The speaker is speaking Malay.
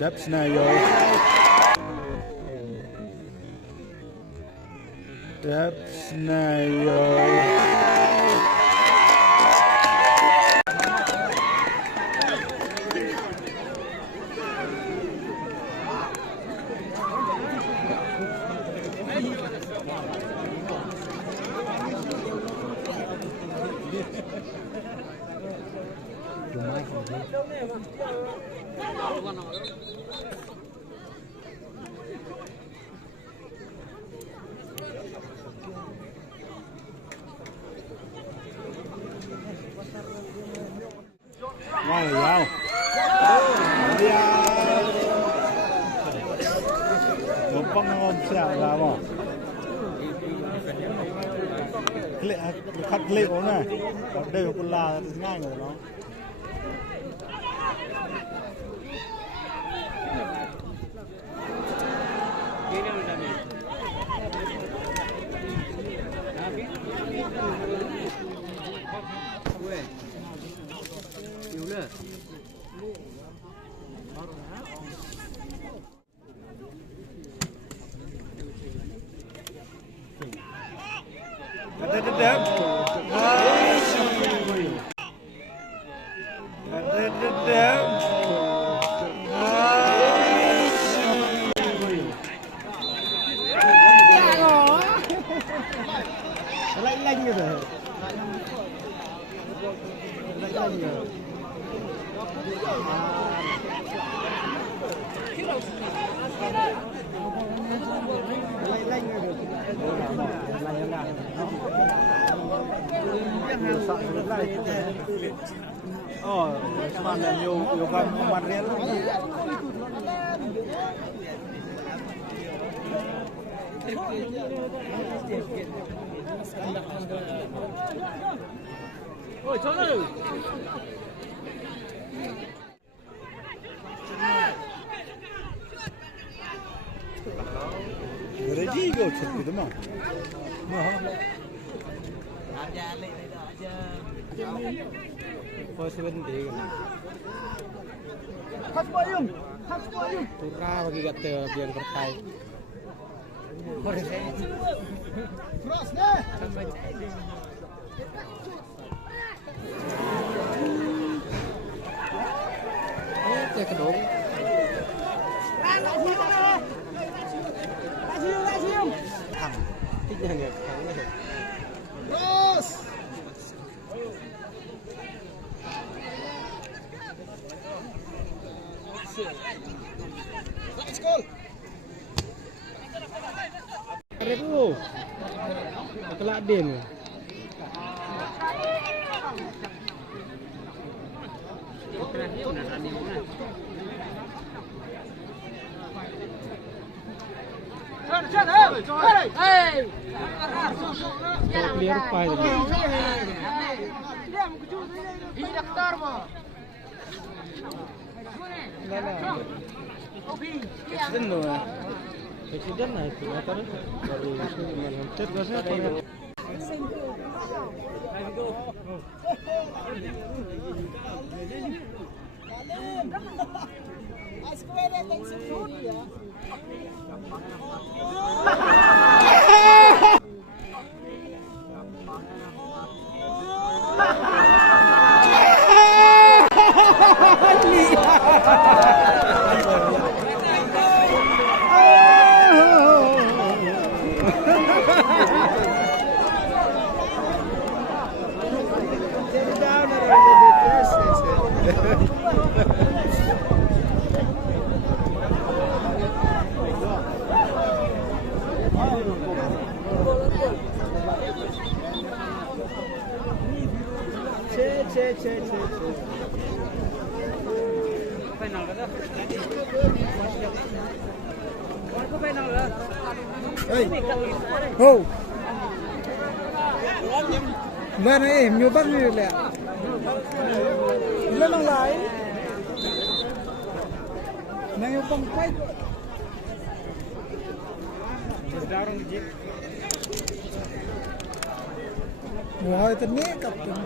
Depsnayo. Ngoài vào. Một con ngon xẻo ra bỏ. Khắt liệu này. Còn đây là con la ngay rồi nó. Lạnh như thế. Lạnh như thế. Mà nhiều con mặt đen lắm. Ôi trời ơi. Ready go chukki dama. Aja le aja. First one day. Hasbayum. Pura bagi kata biar berkai. Cross deh. Cái đổ. Thằng thích nhà này thằng này. Cross. Let's go. Ada tu. Kelak din. Clear file. Presiden lah itu motor dari manchester rasanya. Final ka dah. Ko final ka. Hey. Ho. Mana nhiều bắt như lẹ. Lên bằng lại. Nang yung pang fight. Darong jeep. Buhay tani kapten.